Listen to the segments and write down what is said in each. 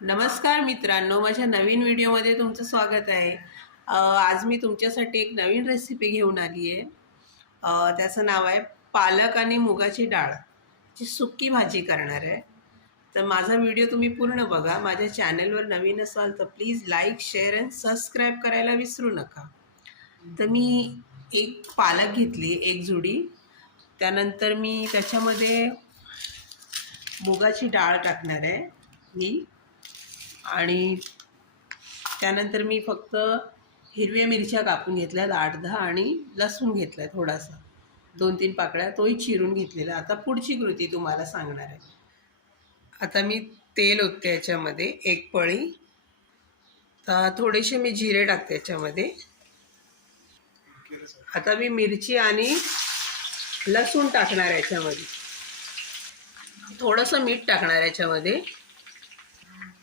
नमस्कार मित्रांनो माझ्या नवीन व्हिडिओमध्ये तुमचं स्वागत आहे. आज मी तुमच्यासाठी एक नवीन रेसिपी घेऊन आली आहे त्याचं नाव आहे पालक आणि मुगाची डाळ ची सुक्की भाजी करणार आहे. तर माझा व्हिडिओ तुम्ही पूर्ण बघा. माझ्या चॅनलवर नवीन असाल तर please like share and subscribe करायला विसरू नका. तर मी एक पालक घेतली एक जुडी. त्यानंतर मी त्याच्यामध्ये मुगाची डाळ टाकणार आहे ही आणि त्यानंतर मी फक्त हिरव्या मिरच्या कापून घेतल्यात आठ दहा आणि लसूण घेतला आहे थोडासा. दोन तीन पाकळ्या तोही चिरून घेतलेला. आता पुढची कृती तुम्हाला सांगणार आहे. आता मी तेल ओतते याच्यामध्ये एक पळी. तर थोडेसे मी जिरे टाकते याच्यामध्ये. आता मी मिरची आणि लसूण टाकणार याच्यामध्ये. थोडंसं मीठ टाकणार याच्यामध्ये.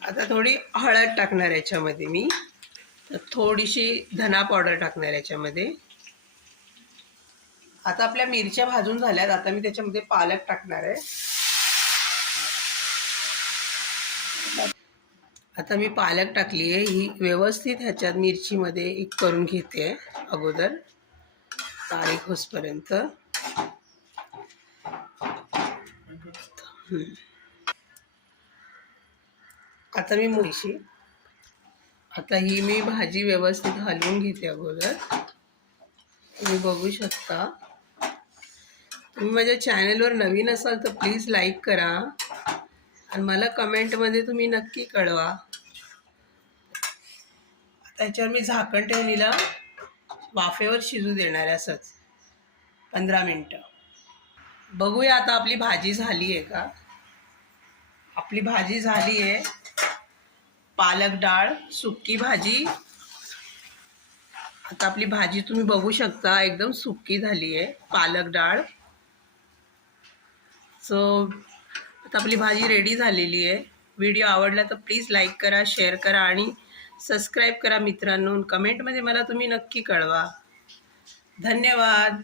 आता थोडी हळद टाकणार याच्यामध्ये मी. तर थोडीशी धना पावडर टाकणार याच्यामध्ये. आता आपल्या मिरच्या भाजून झाल्यात. आता मी त्याच्यामध्ये पालक टाकणार आहे. आता मी पालक टाकली आहे. ही व्यवस्थित ह्याच्यात मिरचीमध्ये एक करून घेते अगोदर. तारीख होसपर्यंत. आता मी मुळशी. आता ही मी भाजी व्यवस्थित हलवून घेते अगोदर. तुम्ही बघू शकता. तुम्ही माझ्या चॅनलवर नवीन असाल तर प्लीज लाईक करा. आणि मला कमेंटमध्ये तुम्ही नक्की कळवा. आता मी झाकण ठेवून हिला वाफेवर शिजू देणार आहे असंच. पंधरा मिनटं. बघूया आता आपली भाजी झाली आहे का? आपली भाजी झाली आहे पालक डाळ सुक्की भाजी. आता आपली भाजी तुम्ही बघू शकता एकदम सुक्की झाली आहे पालक डाळ. सो आता आपली भाजी रेडी झालेली आहे व्हिडिओ आवडला तर प्लीज लाईक करा शेअर करा आणि सबस्क्राईब करा मित्रांनो. कमेंटमध्ये मला तुम्ही नक्की कळवा. धन्यवाद.